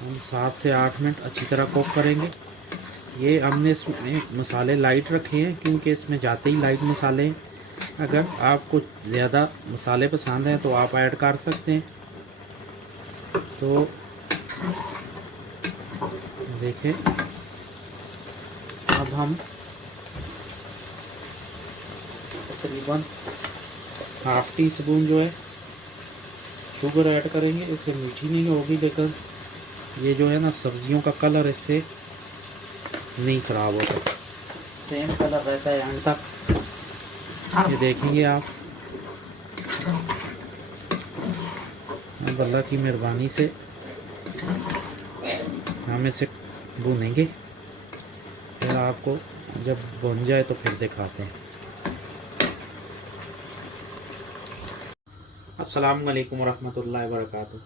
हम 7 से 8 मिनट अच्छी तरह कुक करेंगे। ये हमने इसमें मसाले लाइट रखे हैं क्योंकि इसमें जाते ही लाइट मसाले हैं। अगर आपको ज़्यादा मसाले पसंद हैं तो आप ऐड कर सकते हैं। तो देखें, अब हम तकरीबन हाफ़ टी स्पून जो है शुगर ऐड करेंगे। इससे मीठी नहीं होगी, लेकिन ये जो है ना सब्जियों का कलर इससे नहीं ख़राब होता, सेम कलर रहता है एंड तक। ये देखेंगे आप। अब अल्लाह की मेहरबानी से हम इसे भूनेंगे, फिर आपको जब बन जाए तो फिर दिखाते हैं। अस्सलाम वालेकुम रहमतुल्लाहि व बरकातुहू।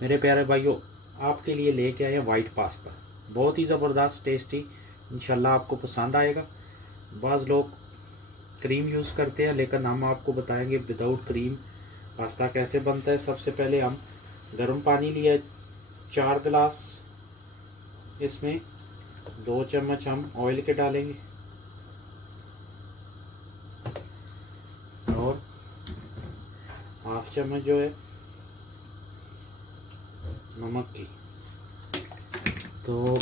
मेरे प्यारे भाइयों, आपके लिए लेके आए वाइट पास्ता, बहुत ही ज़बरदस्त टेस्टी, इंशाल्लाह आपको पसंद आएगा। बाज़ लोग क्रीम यूज़ करते हैं, लेकिन हम आपको बताएंगे विदाउट क्रीम पास्ता कैसे बनता है। सबसे पहले हम गर्म पानी लिया 4 गिलास, इसमें 2 चम्मच हम ऑयल के डालेंगे और हाफ चम्मच जो है नमक की। तो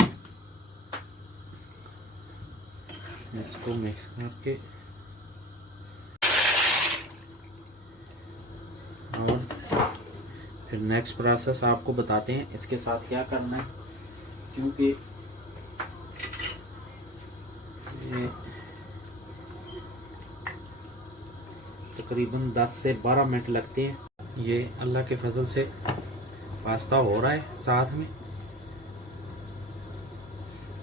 इसको मिक्स करके और फिर नेक्स्ट प्रोसेस आपको बताते हैं इसके साथ क्या करना है, क्योंकि ये तकरीबन 10 से 12 मिनट लगते हैं। ये अल्लाह के फजल से पास्ता हो रहा है साथ में।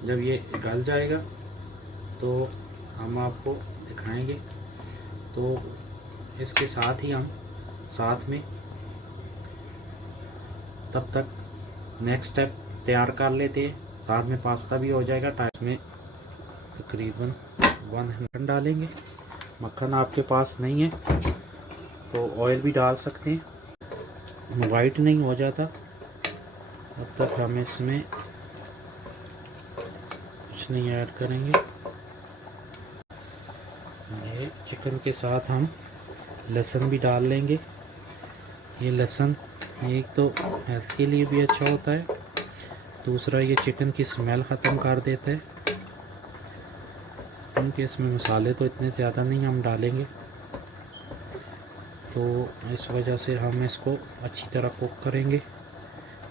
जब ये गल जाएगा तो हम आपको दिखाएंगे। तो इसके साथ ही हम साथ में तब तक नेक्स्ट स्टेप तैयार कर लेते हैं, साथ में पास्ता भी हो जाएगा। टाइम में तकरीबन 1 मक्खन डालेंगे। मक्खन आपके पास नहीं है तो ऑयल भी डाल सकते हैं, वाइट नहीं हो जाता। तब तक हम इसमें कुछ नहीं ऐड करेंगे। ये चिकन के साथ हम लहसुन भी डाल लेंगे। ये लहसुन एक तो हेल्थ के लिए भी अच्छा होता है, दूसरा ये चिकन की स्मेल ख़त्म कर देता है, क्योंकि इसमें मसाले तो इतने ज़्यादा नहीं हम डालेंगे। तो इस वजह से हम इसको अच्छी तरह कुक करेंगे।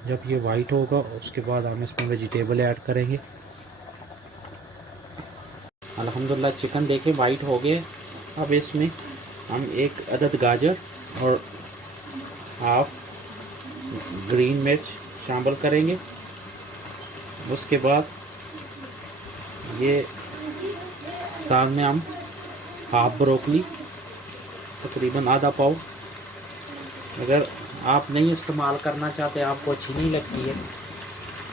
जब ये वाइट होगा उसके बाद हम इसमें वेजिटेबल ऐड करेंगे। अल्हम्दुलिल्लाह चिकन देखे वाइट हो गए। अब इसमें हम 1 अदद गाजर और हाफ ग्रीन मिर्च शामिल करेंगे। उसके बाद ये साथ में हम हाफ ब्रोकली, तकरीबन आधा पाव, अगर आप नहीं इस्तेमाल करना चाहते, आपको अच्छी नहीं लगती है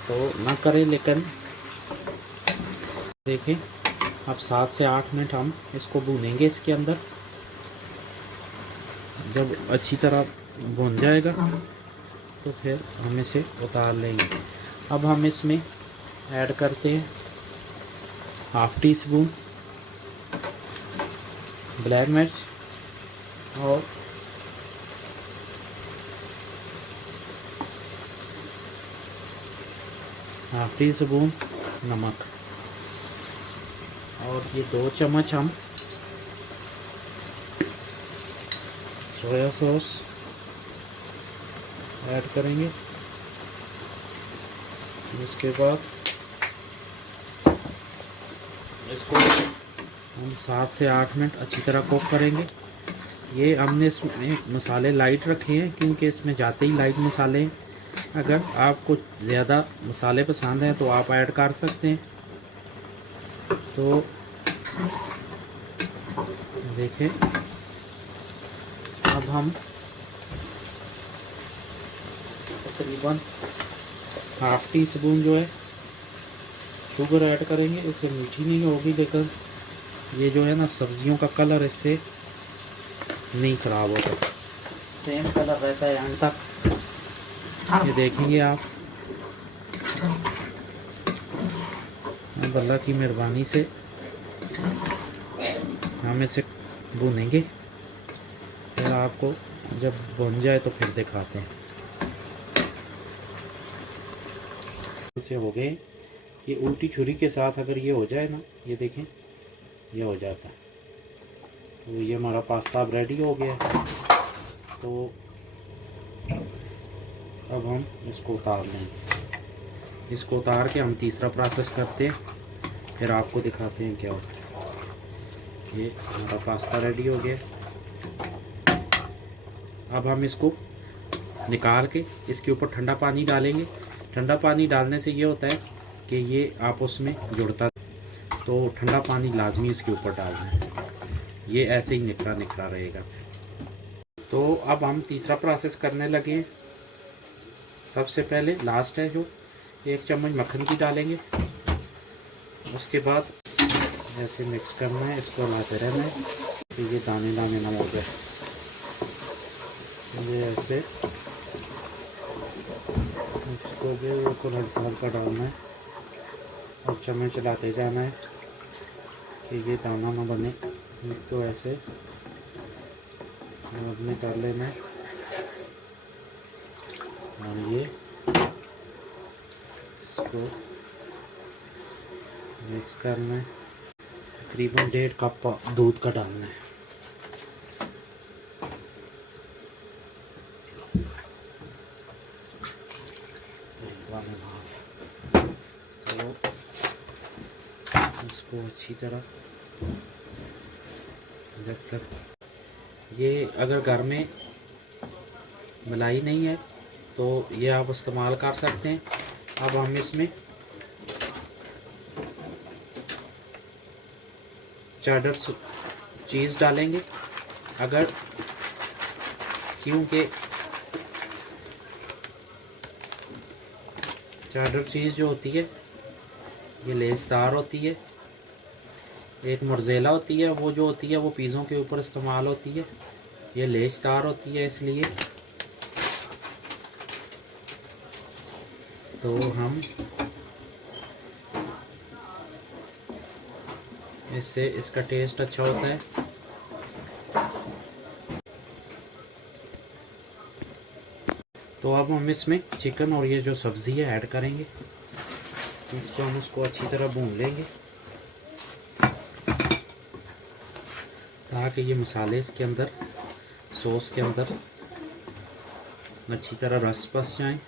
तो ना करें। लेकिन देखें, अब 7 से 8 मिनट हम इसको भूनेंगे इसके अंदर। जब अच्छी तरह भुन जाएगा तो फिर हम इसे उतार लेंगे। अब हम इसमें ऐड करते हैं हाफ टी स्पून ब्लैक मिर्च और हाफ टी स्पून नमक, और ये 2 चम्मच हम सोया सॉस ऐड करेंगे। इसके बाद इसको हम 7 से 8 मिनट अच्छी तरह कुक करेंगे। ये हमने इसमें मसाले लाइट रखे हैं क्योंकि इसमें जाते ही लाइट मसाले हैं। अगर आपको ज़्यादा मसाले पसंद हैं तो आप ऐड कर सकते हैं। तो देखें, अब हम तकरीबन हाफ टी स्पून जो है शुगर ऐड करेंगे। इससे मीठी नहीं होगी, लेकिन ये जो है ना सब्जियों का कलर इससे नहीं ख़राब होता, सेम कलर रहता है एंड तक। ये देखेंगे आप। अब अल्लाह की मेहरबानी से हम इसे भूनेंगे, फिर आपको जब बन जाए तो फिर दिखाते हैं। से हो गए, ये उल्टी छुरी के साथ अगर ये हो जाए ना, ये देखें ये हो जाता है, तो ये हमारा पास्ता अब रेडी हो गया है। तो अब हम इसको उतार लेंगे। इसको उतार के हम तीसरा प्रोसेस करते हैं, फिर आपको दिखाते हैं क्या होता है। ये हमारा पास्ता रेडी हो गया। अब हम इसको निकाल के इसके ऊपर ठंडा पानी डालेंगे। ठंडा पानी डालने से ये होता है कि ये आपस में जुड़ता, तो ठंडा पानी लाजमी इसके ऊपर डालना है, ये ऐसे ही निकला निकला रहेगा। तो अब हम तीसरा प्रोसेस करने लगे। सबसे पहले लास्ट है जो 1 चम्मच मक्खन की डालेंगे। उसके बाद ऐसे मिक्स करना है, इसको हिलाते रहना है कि ये दाने दाने ना हो जाए। ये ऐसे इसको बिल्कुल हल्का हल्का डालना है और चम्मच चलाते जाना है कि ये दाना ना बने। इसको ऐसे में कर लेना है और ये इसको मिक्स करना है। तकरीबन 1.5 कप दूध का डालना है। तो इसको अच्छी तरह जब तक ये, अगर घर में मलाई नहीं है तो ये आप इस्तेमाल कर सकते हैं। अब हम इसमें चेडर चीज़ डालेंगे, अगर क्योंकि चेडर चीज़ जो होती है ये लेसदार होती है। एक मोज़रेला होती है, वो जो होती है वो पिज़्ज़ों के ऊपर इस्तेमाल होती है, ये लेसदार होती है इसलिए। तो हम इससे इसका टेस्ट अच्छा होता है। तो अब हम इसमें चिकन और ये जो सब्ज़ी है ऐड करेंगे। इसको हम इसको अच्छी तरह भून लेंगे ताकि ये मसाले इसके अंदर, सॉस के अंदर अच्छी तरह रस बस जाएं।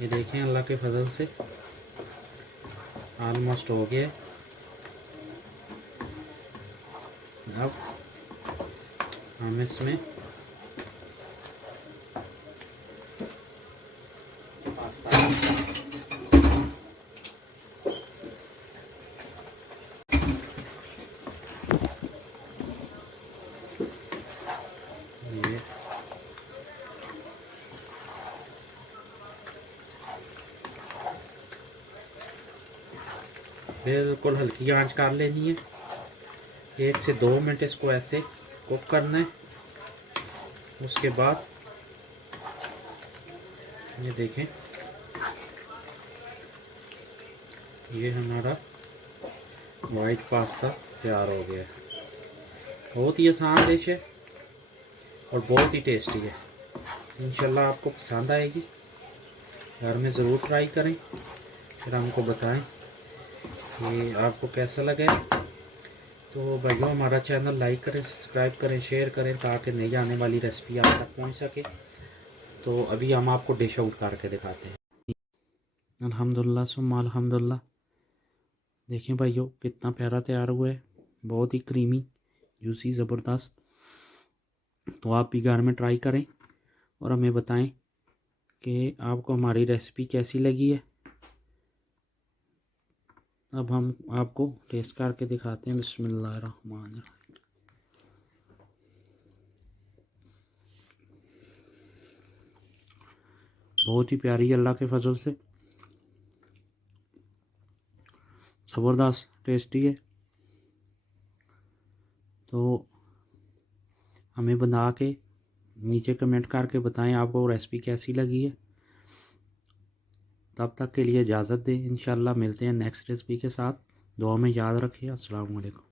ये देखें अल्लाह के फजल से ऑलमोस्ट हो गया। अब हम इसमें पास्ता ये बिल्कुल हल्की आंच कर लेनी है। 1 से 2 मिनट इसको ऐसे कुक करना है। उसके बाद ये देखें ये हमारा वाइट पास्ता तैयार हो गया है। बहुत ही आसान डिश है और बहुत ही टेस्टी है। इंशाल्लाह आपको पसंद आएगी, घर में ज़रूर ट्राई करें, फिर हमको बताएं कि आपको कैसा लगा। तो भाइयों हमारा चैनल लाइक करें, सब्सक्राइब करें, शेयर करें ताकि नई आने वाली रेसिपी आप तक पहुंच सके। तो अभी हम आपको डिश आउट करके दिखाते हैं। अल्हम्दुलिल्लाह सुम्मा अल्हम्दुलिल्लाह। देखें भाइयों कितना प्यारा तैयार हुआ है, बहुत ही क्रीमी, जूसी, ज़बरदस्त। तो आप भी घर में ट्राई करें और हमें बताएं कि आपको हमारी रेसिपी कैसी लगी है। अब हम आपको टेस्ट करके दिखाते हैं। बिस्मिल्लाहिर्रहमानिर्रहीम। बहुत ही प्यारी अल्लाह के फजल से, ज़बरदस्त टेस्टी है। तो हमें बना के नीचे कमेंट करके बताएं आपको रेसिपी कैसी लगी है। तब तक के लिए इजाज़त दें। इंशाल्लाह मिलते हैं नेक्स्ट रेसिपी के साथ। दुआ में याद रखिए। अस्सलाम वालेकुम।